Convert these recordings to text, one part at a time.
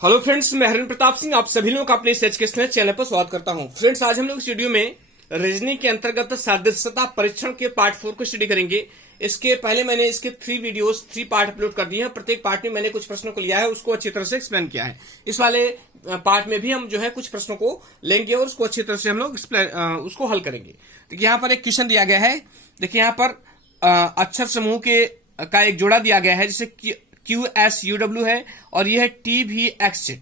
Hello friends, मैं हरिन प्रताप सिंह आप सभी लोगों का अपने इस एजुकेशनल चैनल पर स्वागत करता हूं। फ्रेंड्स, आज हम लोग इस वीडियो में रीजनिंग के अंतर्गत सदस्यता परीक्षण के पार्ट 4 को स्टडी करेंगे। इसके पहले मैंने इसके 3 पार्ट अपलोड कर दिए हैं। प्रत्येक पार्ट में मैंने कुछ प्रश्नों को लिया है, उसको अच्छी तरह से एक्सप्लेन किया है। इस वाले पार्ट में भी हम जो है कुछ प्रश्नों को लेंगे और उसको अच्छी तरह से हम लोग उसको हल करेंगे। देखिए यहाँ पर एक क्वेश्चन दिया गया है। देखिए यहाँ पर अक्षर समूह का एक जोड़ा दिया गया है, जैसे QSUW है और यह है TVXZ।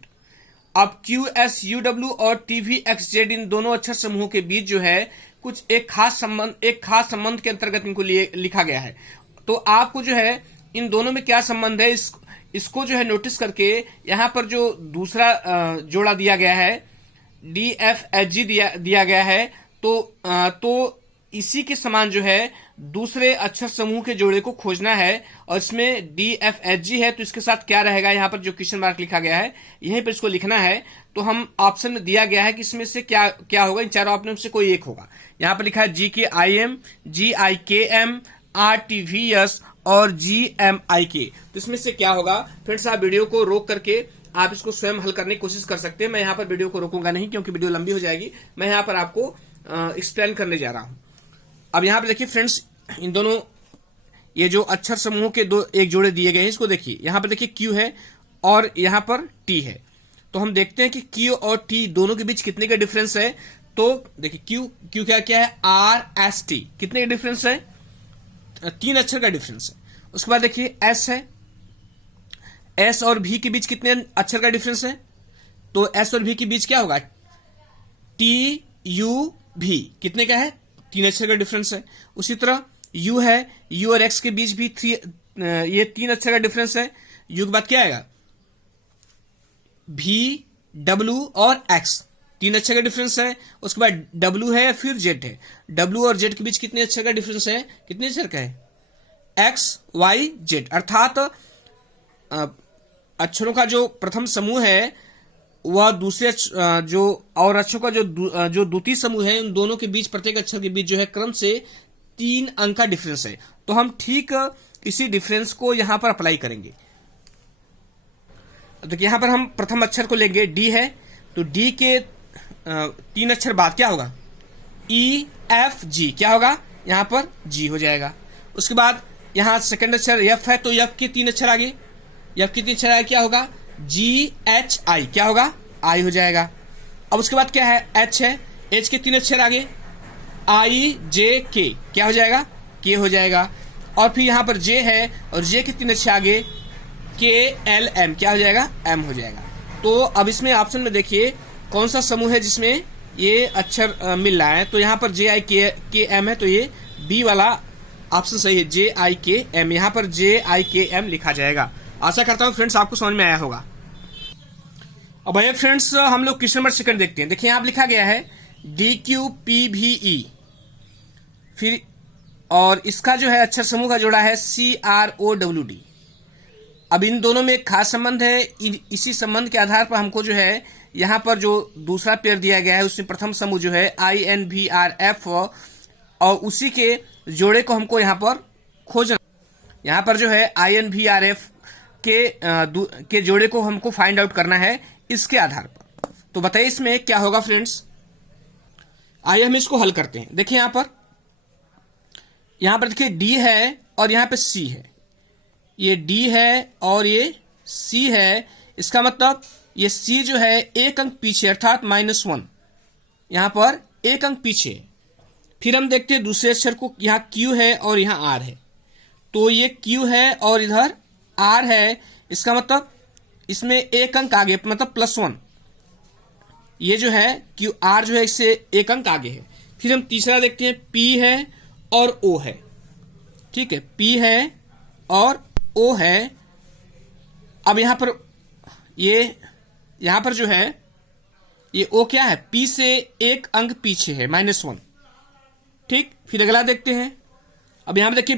अब QSUW और TVXZ इन दोनों अक्षर समूहों के बीच जो है कुछ एक खास संबंध के अंतर्गत इनको लिखा गया है। तो आपको जो है इन दोनों में क्या संबंध है इसको जो है नोटिस करके यहाँ पर जो दूसरा जोड़ा दिया गया है DFHG दिया गया है। तो इसी के समान जो है दूसरे अक्षर समूह के जोड़े को खोजना है और इसमें DFHG है, तो इसके साथ क्या रहेगा, यहाँ पर जो क्वेश्चन मार्क लिखा गया है यहीं पर इसको लिखना है। तो हम ऑप्शन में दिया गया है कि इसमें से क्या होगा, इन चारों ऑप्शन से कोई एक होगा। यहाँ पर लिखा है GKIM, GIKM, RTVS और GMIK। तो इसमें से क्या होगा फ्रेंड्स, आप वीडियो को रोक करके आप इसको स्वयं हल करने की कोशिश कर सकते हैं। मैं यहाँ पर वीडियो को रोकूंगा नहीं, क्योंकि वीडियो लंबी हो जाएगी। मैं यहाँ पर आपको एक्सप्लेन करने जा रहा हूं। अब यहाँ पे देखिए फ्रेंड्स, इन दोनों ये जो अक्षर समूहों के एक जोड़े दिए गए हैं, इसको देखिए। यहाँ पर देखिए Q है और यहाँ पर T है। तो हम देखते हैं कि Q और T दोनों के बीच कितने का डिफरेंस है। तो देखिए Q क्या है, RST, कितने का डिफरेंस है, 3 अक्षर का डिफरेंस है। उसके बाद देखिए S है, S और V के बीच कितने अक्षर का डिफरेंस है। तो S और V के बीच क्या होगा, TUV, कितने का है, 3 अक्षर का डिफरेंस है। उसी तरह U है, U और X के बीच भी ये 3 अक्षर का डिफरेंस है। U के बाद क्या आएगा, V, W और X, 3 अक्षर का डिफरेंस है। उसके बाद W है, फिर Z है। W और Z के बीच कितने अक्षर का डिफरेंस है, कितने अक्षर का है, X, Y, Z। अर्थात अक्षरों का जो प्रथम समूह है वह दूसरे जो और अक्षरों का जो द्वितीय समूह है, इन दोनों के बीच, प्रत्येक अक्षर के बीच जो है क्रम से 3 अंक का डिफरेंस है। तो हम ठीक इसी डिफरेंस को यहां पर अप्लाई करेंगे। तो यहां पर हम प्रथम अक्षर को लेंगे, D है, तो D के 3 अक्षर बाद क्या होगा, EFG, क्या होगा, यहां पर G हो जाएगा। उसके बाद यहां सेकंड अक्षर F है, तो F के 3 अक्षर आगे, F के 3 अक्षर आगे क्या होगा, GHI, क्या होगा, I हो जाएगा। अब उसके बाद क्या है, H है, H के 3 अक्षर आगे IJK, क्या हो जाएगा, K हो जाएगा। और फिर यहां पर J है और J के 3 अक्षर आगे KLM, क्या हो जाएगा, M हो जाएगा। तो अब इसमें ऑप्शन में देखिए कौन सा समूह है जिसमें ये अक्षर मिल रहा है। तो यहां पर JIKM है, तो ये B वाला ऑप्शन सही है, JIKM। यहां पर JIKM लिखा जाएगा। आशा करता हूं फ्रेंड्स आपको समझ में आया होगा। अब भैया फ्रेंड्स, हम लोग क्वेश्चन नंबर सेकंड देखते हैं। देखिए यहाँ लिखा गया है DQPVE, फिर और इसका जो है अक्षर समूह का जोड़ा है CROWD। अब इन दोनों में एक खास संबंध है। इसी संबंध के आधार पर हमको जो है यहाँ पर जो दूसरा पेयर दिया गया है उसमें प्रथम समूह जो है INVRF, और उसी के जोड़े को हमको यहाँ पर खोजना। यहाँ पर जो है INVRF के जोड़े को हमको फाइंड आउट करना है इसके आधार पर। तो बताइए इसमें क्या होगा फ्रेंड्स। आइए हम इसको हल करते हैं। देखिए यहां पर देखिए D है और यहां पे C है। ये D है और ये C है। इसका मतलब ये C जो है 1 अंक पीछे, अर्थात -1, यहां पर 1 अंक पीछे। फिर हम देखते हैं दूसरे अक्षर को, यहां Q है और यहां R है। तो ये Q है और इधर R है। इसका मतलब इसमें 1 अंक आगे, मतलब +1। ये जो है QR जो है इससे 1 अंक आगे है। फिर हम तीसरा देखते हैं, P है और O है। ठीक है, P है और O है। अब यहां पर जो है ये O क्या है, P से 1 अंक पीछे है, -1। ठीक, फिर अगला देखते हैं। अब यहां पर देखिए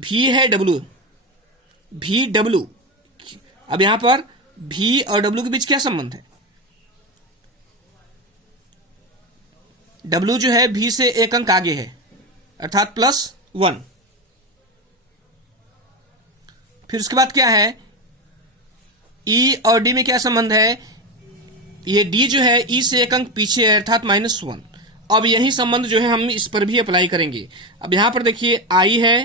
V है, VW। अब यहां पर V और W के बीच क्या संबंध है, W जो है V से 1 अंक आगे है, अर्थात +1। फिर उसके बाद क्या है, ई और डी में क्या संबंध है, ये डी जो है ई से एक अंक पीछे है अर्थात -1। अब यही संबंध जो है हम इस पर भी अप्लाई करेंगे। अब यहां पर देखिए आई है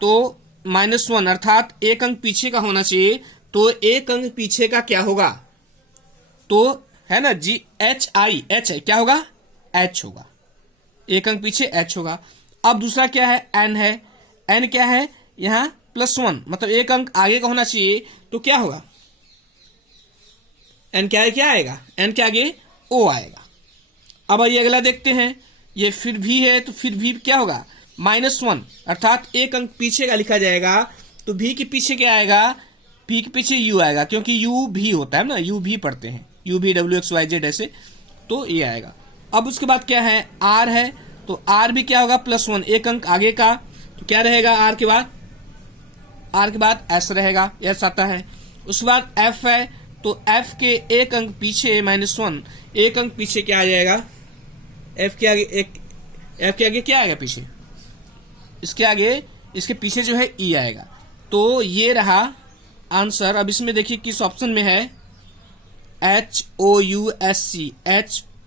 तो -1 अर्थात एक अंक पीछे का होना चाहिए, तो एक अंक पीछे का क्या होगा, तो है ना जी एच आई, एच है क्या होगा, एच होगा, एक अंक पीछे एच होगा। अब दूसरा क्या है, एन है, एन क्या है यहां +1 मतलब एक अंक आगे का होना चाहिए, तो क्या होगा, एन क्या है, क्या आएगा, एन के आगे ओ आएगा। अब ये अगला देखते हैं, ये फिर भी है तो फिर भी क्या होगा, -1 अर्थात एक अंक पीछे का लिखा जाएगा, तो भी के पीछे क्या आएगा, पी के पीछे यू आएगा, क्योंकि यू भी होता है ना, यू भी पढ़ते हैं, यू भी डब्ल्यू एक्स वाई जेड ऐसे, तो ये आएगा। अब उसके बाद क्या है, आर है, तो आर भी क्या होगा +1 एक अंक आगे का, तो क्या रहेगा आर के बाद, आर के बाद एस रहेगा, एस आता है। उसके बाद एफ है, तो एफ के एक अंक पीछे -1 एक अंक पीछे क्या आ जाएगा, एफ के आगे एक, एफ के आगे क्या आएगा पीछे, इसके आगे इसके पीछे जो है ई आएगा। तो ये रहा आंसर। अब इसमें देखिए किस ऑप्शन में है, HOUSC,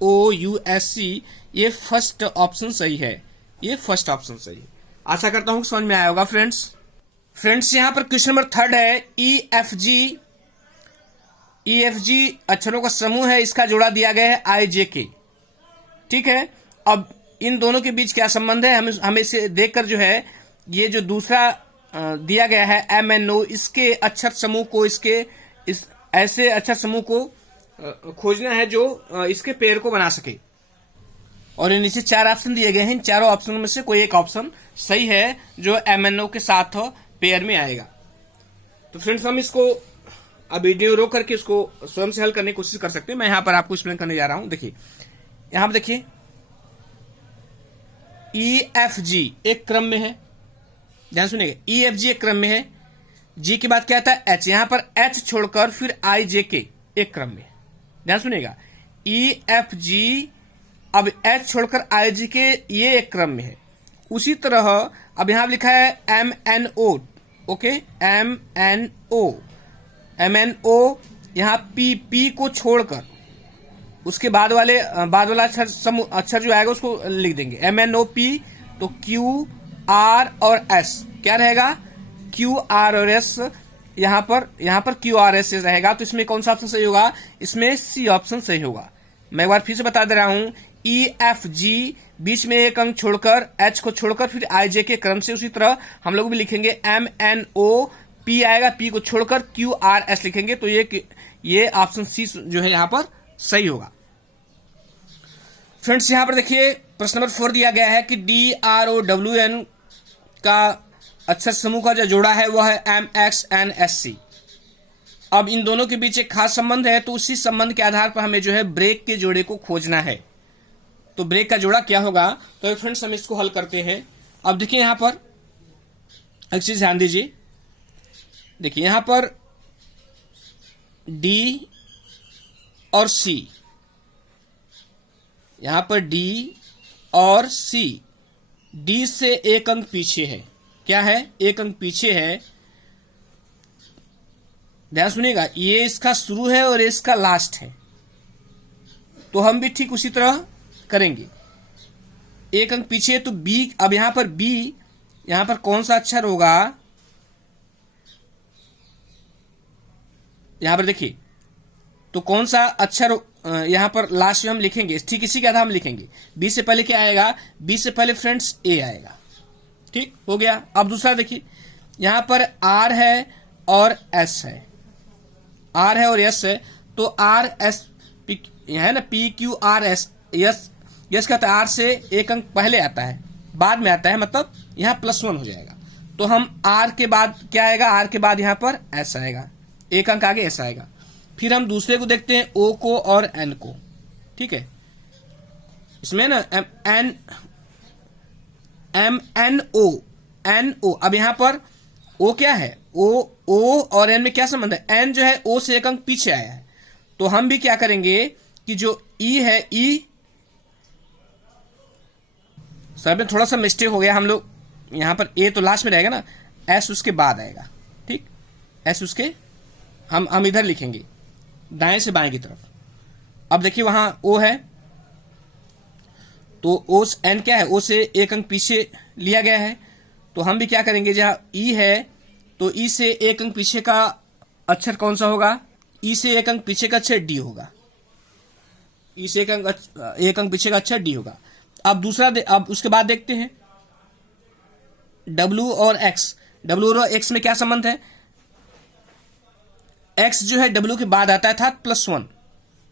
HOUSC, ये फर्स्ट ऑप्शन सही है, ये फर्स्ट ऑप्शन सही है। आशा करता हूं कि समझ में आया होगा फ्रेंड्स यहां पर क्वेश्चन नंबर 3 है, EFG अक्षरों का समूह है, इसका जोड़ा दिया गया है IJK, ठीक है। अब इन दोनों के बीच क्या संबंध है, हमें इसे देखकर जो है, ये जो दूसरा दिया गया है MNO, इसके अक्षर समूह को, इस ऐसे अक्षर समूह को खोजना है जो इसके पेयर को बना सके। और ये नीचे 4 ऑप्शन दिए गए हैं, इन चारों ऑप्शनों में से कोई एक ऑप्शन सही है जो MNO के साथ पेयर में आएगा। तो फ्रेंड्स हम इसको अब वीडियो रोक करके इसको स्वयं से हल करने की कोशिश कर सकते हैं। मैं यहां पर आपको एक्सप्लेन करने जा रहा हूं। देखिए यहां पर देखिए EFG एक क्रम में है, ध्यान सुनिएगा, EFG एक क्रम में है, जी के बाद क्या आता है H, यहां पर H छोड़कर फिर IJK एक क्रम में, ध्यान सुनिएगा, EFG अब H छोड़कर IJK ये एक क्रम में है। उसी तरह अब यहां लिखा है MNO, ओके, MNO यहां P को छोड़कर उसके बाद वाला अक्षर जो आएगा उसको लिख देंगे MNOP, तो QR और S क्या रहेगा, QR और S, यहां पर QRS रहेगा। तो इसमें कौन सा ऑप्शन सही होगा, इसमें C ऑप्शन सही होगा। मैं एक बार फिर से बता दे रहा हूं, EFG बीच में एक अंक छोड़कर H को छोड़कर फिर IJ के क्रम से, उसी तरह हम लोग भी लिखेंगे MNOP आएगा, P को छोड़कर QRS लिखेंगे, तो ये ऑप्शन C जो है यहां पर सही होगा। फ्रेंड्स यहां पर देखिए प्रश्न नंबर 4 दिया गया है कि DROWN का अक्षर समूह का जो जोड़ा है वह है MXNSC। अब इन दोनों के बीच एक खास संबंध है, तो उसी संबंध के आधार पर हमें जो है ब्रेक के जोड़े को खोजना है। तो ब्रेक का जोड़ा क्या होगा, तो फ्रेंड्स हम इसको हल करते हैं। अब देखिए यहां पर एक चीज ध्यान दीजिए, देखिए यहां पर D और C, यहां पर D और C, D से एक अंक पीछे है, क्या है, एक अंक पीछे है। ध्यान सुनिएगा, ये इसका शुरू है और इसका लास्ट है, तो हम भी ठीक उसी तरह करेंगे। एक अंक पीछे तो B, अब यहां पर B, यहां पर कौन सा अक्षर होगा, यहां पर देखिए, तो कौन सा अक्षर यहां पर लास्ट में हम लिखेंगे, ठीक इसी के आधार हम लिखेंगे। B से पहले क्या आएगा, B से पहले फ्रेंड्स A आएगा, ठीक हो गया। अब दूसरा देखिए, यहां पर R है और S है, R है और S है, तो R S है ना, PQRS, यस कहता है R से एक अंक पहले आता है, बाद में आता है, मतलब यहां +1 हो जाएगा। तो हम R के बाद क्या आएगा, R के बाद यहां पर S आएगा, एक अंक आगे S आएगा। फिर हम दूसरे को देखते हैं, O को और N को, ठीक है। इसमें ना NO, अब यहां पर O क्या है, O और N में क्या संबंध है, N जो है O से एक अंक पीछे आया है, तो हम भी क्या करेंगे कि जो E है, E सर में थोड़ा सा मिस्टेक हो गया, हम लोग यहां पर A तो लास्ट में रहेगा ना, S उसके बाद आएगा, ठीक, S उसके हम इधर लिखेंगे दाएं से बाएं की तरफ। अब देखिए वहां ओ है, तो ओ एन क्या है, ओ से एक अंक पीछे लिया गया है, तो हम भी क्या करेंगे, जहां ई है तो ई से एक अंक पीछे का अक्षर कौन सा होगा, ई से एक अंक पीछे का अक्षर डी होगा, ई से एक अंक पीछे का अक्षर डी होगा। अब अब उसके बाद देखते हैं डब्ल्यू और एक्स। डब्ल्यू और एक्स में क्या संबंध है, एक्स जो है डब्ल्यू के बाद आता है अर्थात +1,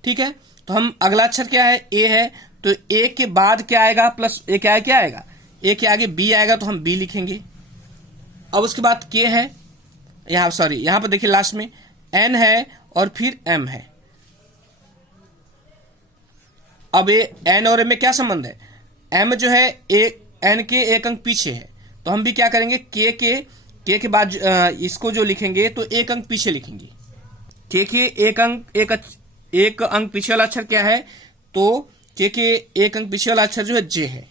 ठीक है। तो हम अगला अक्षर क्या है, ए है, तो ए के बाद क्या आएगा, प्लस ए क्या आएगा, ए के आगे बी आएगा, तो हम बी लिखेंगे। अब उसके बाद के है, यहां पर देखिए लास्ट में एन है और फिर एम है। अब ये एन और एम में क्या संबंध है, एम जो है एन के एक अंक पीछे है, तो हम भी क्या करेंगे, के के बाद इसको जो लिखेंगे तो एक अंक पीछे लिखेंगे। के एक अंक पीछे वाला अक्षर क्या है, तो के एक अंक पीछे वाला अक्षर जो है जे है।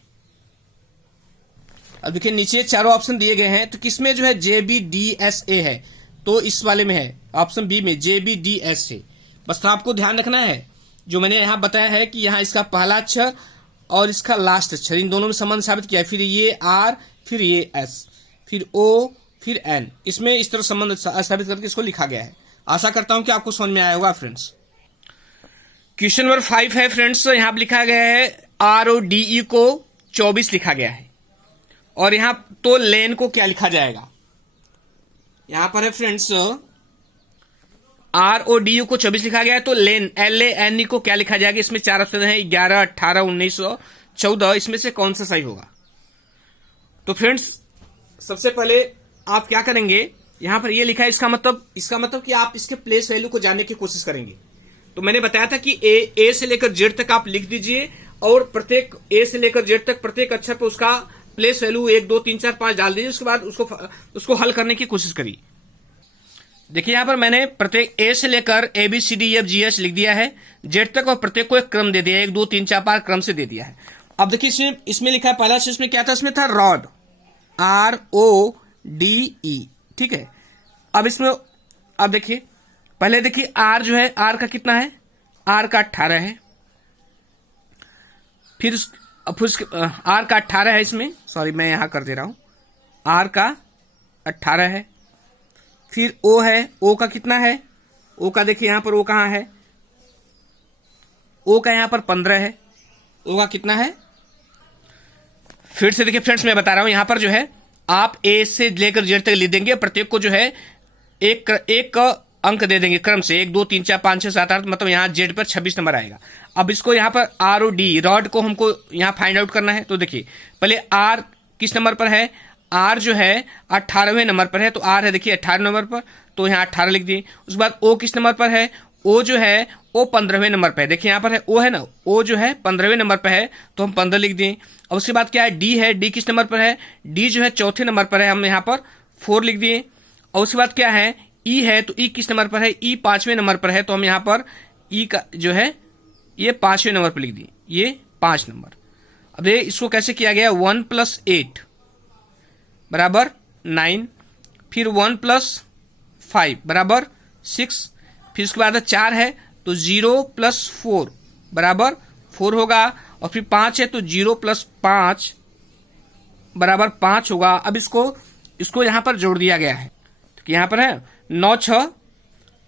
अब देखिए नीचे चारों ऑप्शन दिए गए हैं, तो किसमें जो है JBDSA है, तो इस वाले में है, ऑप्शन बी में JBDSA। बस तो आपको ध्यान रखना है जो मैंने यहां बताया है कि यहां इसका पहला अक्षर और इसका लास्ट अक्षर, इन दोनों में संबंध साबित किया है, फिर ये R, फिर ये S, फिर O, फिर N, इसमें इस तरह संबंध साबित करके इसको लिखा गया है। आशा करता हूं कि आपको समझ में आया होगा फ्रेंड्स। क्वेश्चन नंबर 5 है फ्रेंड्स, यहां पर लिखा गया है RODE को 24 लिखा गया है, और यहां तो लेन को क्या लिखा जाएगा, यहां पर है फ्रेंड्स RODU को 24 लिखा गया है, तो लेन LANE को क्या लिखा जाएगा। इसमें 4 ऑप्शन है, 11, 18, 19 और 14, इसमें से कौन सा सही होगा। तो फ्रेंड्स सबसे पहले आप क्या करेंगे, यहां पर ये लिखा है, इसका मतलब कि आप इसके प्लेस वैल्यू को जानने की कोशिश करेंगे। तो मैंने बताया था कि ए से लेकर जेड तक आप लिख दीजिए, और प्रत्येक ए से लेकर जेड तक प्रत्येक अक्षर पर उसका प्लेस वैल्यू 1, 2, 3, 4, 5 डाल दीजिए। उसके बाद उसको हल करने की कोशिश करिए। देखिए यहां पर मैंने प्रत्येक ए से लेकर ABCDEFGH लिख दिया है, जेड तक, और प्रत्येक को एक क्रम दे दिया है, 1, 2, 3, 4, 5 क्रम से दे दिया है। अब देखिए इसमें लिखा है, पहला चीज में क्या था, इसमें था रॉड, RODE, ठीक है। अब देखिए पहले देखिए आर जो है, आर का कितना है, आर का 18 है, फिर आर का 18 है, इसमें सॉरी मैं यहां कर दे रहा हूं, आर का 18 है, फिर ओ है, ओ का कितना है, ओ का देखिए यहां पर ओ कहां है, ओ का यहां पर 15 है, ओ का कितना है, फिर से देखिए फ्रेंड्स मैं बता रहा हूं, यहां पर जो है आप ए से लेकर जेड तक लिख देंगे, प्रत्येक को जो है एक अंक दे देंगे क्रम से, 1, 2, 3, 4, 5, 6, 7, 8, मतलब यहां जेड पर 26 नंबर आएगा। अब इसको यहां पर ROD रॉड को हमको यहां फाइंड आउट करना है। तो देखिए पहले आर किस नंबर पर है, आर जो है 18वें नंबर पर है, तो आर है देखिए 18 नंबर पर, तो यहां 18 लिख दिए। उसके बाद ओ किस नंबर पर है, ओ जो है ओ 15वें नंबर पर है, देखिए यहां पर है ओ है ना, ओ जो है 15वें नंबर पर है, तो हम 15 लिख दिए। और उसके बाद क्या है, डी है, डी किस नंबर पर है, डी जो है चौथे नंबर पर है, हम यहां पर 4 लिख दिए। और उसके बाद क्या है, ई है, तो ई किस नंबर पर है, ई 5वें नंबर पर है, तो हम यहां पर ई का जो है ये 5वें नंबर पर लिख दिए, ये 5 नंबर। अब ये इसको कैसे किया गया, 1 + 8 बराबर 9, फिर 1 + 5 बराबर 6, फिर उसके बाद 4 है, तो 0 + 4 बराबर 4 होगा, और फिर 5 है, तो 0 + 5 बराबर 5 होगा। अब इसको यहां पर जोड़ दिया गया है, तो यहां पर है 9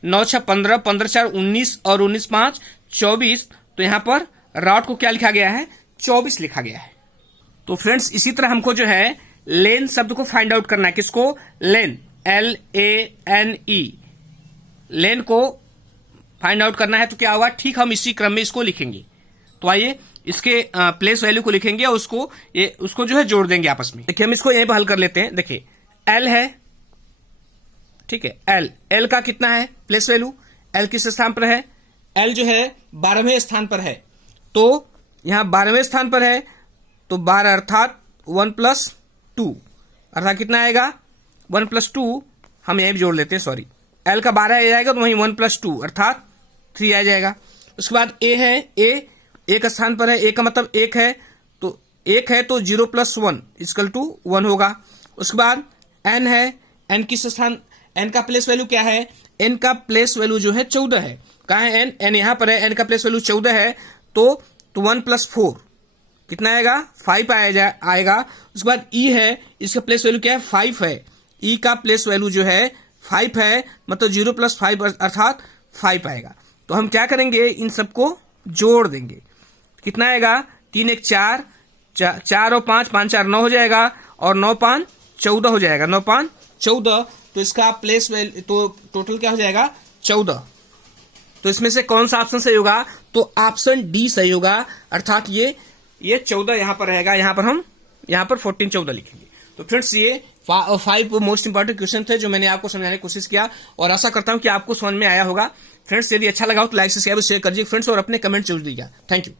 × 6 15, 15 × 4 19, और 19 × 5 24, तो यहां पर रॉड को क्या लिखा गया है, 24 लिखा गया है। तो फ्रेंड्स इसी तरह हमको जो है लेन शब्द को फाइंड आउट करना है, किसको, लेन LANE, लेन को फाइंड आउट करना है। तो क्या होगा, ठीक हम इसी क्रम में इसको लिखेंगे। तो आइए इसके प्लेस वैल्यू को लिखेंगे और उसको जो है जोड़ देंगे आपस में। देखिए हम इसको यहीं पर हल कर लेते हैं। देखिए L है, ठीक है, L का कितना है प्लेस वैल्यू, L किस स्थान पर है, L जो है 12वें स्थान पर है, तो यहां 12वें स्थान पर है, तो 12 अर्थात 1 + 2 अर्थात कितना आएगा, 1 + 2, हम यहीं जोड़ लेते हैं, सॉरी L का 12 आ जाएगा, तो वहीं 1 + 2 अर्थात 3 आ जाएगा। उसके बाद A है, A एक स्थान पर है, A का मतलब 1 है, तो 1 है, तो 0 + 1 = 1 होगा। उसके बाद N है, N किस स्थान, N का प्लेस वैल्यू क्या है, n का प्लेस वैल्यू जो है 14 है। कहाँ है n? n यहाँ पर है, n का प्लेस वैल्यू 14 है, तो 1 + 4 कितना आएगा? 5 आएगा। उसके बाद e है, इसका प्लेस वैल्यू क्या है? 5 है। e का प्लेस वैल्यू जो है 5 है, मतलब 0 + 5 अर्थात 5 आएगा। तो हम क्या करेंगे, इन सबको जोड़ देंगे। कितना आएगा? 3 1 4, 4 और 5, 5 4 9 हो जाएगा, और 9 5 14 हो जाएगा। 9 5 14, तो इसका प्लेस वैल्यू तो टोटल क्या हो जाएगा? 14। तो इसमें से कौन सा ऑप्शन सही होगा? तो ऑप्शन डी सही होगा, अर्थात ये 14 यहां पर रहेगा। हम यहां पर 14 14 लिखेंगे। तो फ्रेंड्स, ये 5 मोस्ट इंपॉर्टेंट क्वेश्चन थे जो मैंने आपको समझाने की कोशिश किया, और आशा करता हूं कि आपको समझ में आया होगा। फ्रेंड्स, यदि अच्छा लगा हो तो लाइक सब्सक्राइब शेयर करिए फ्रेंड्स, और अपने कमेंट जरूर दीजिएगा। Thank you.